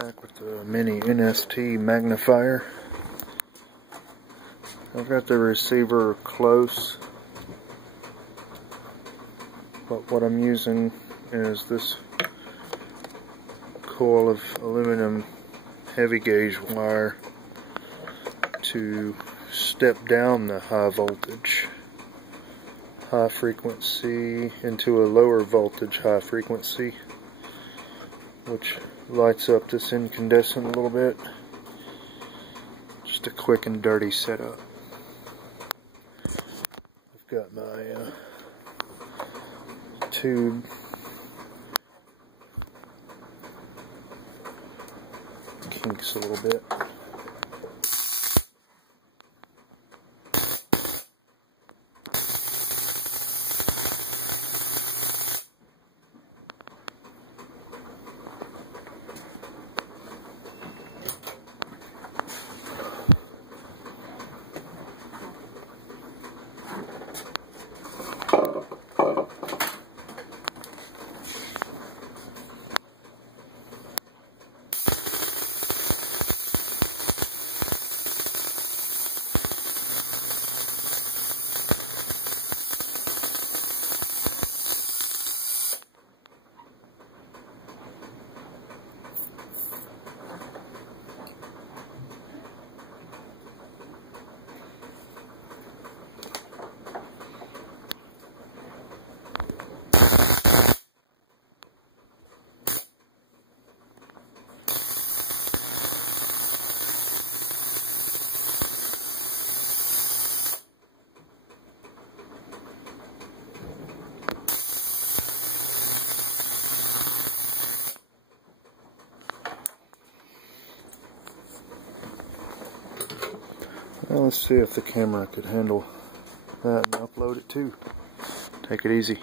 Back with the mini NST magnifier. I've got the receiver close, but what I'm using is this coil of aluminum heavy gauge wire to step down the high voltage, high frequency into a lower voltage high frequency, which lights up this incandescent a little bit. Just a quick and dirty setup. I've got my tube kinks a little bit. Well, let's see if the camera could handle that and upload it too. Take it easy.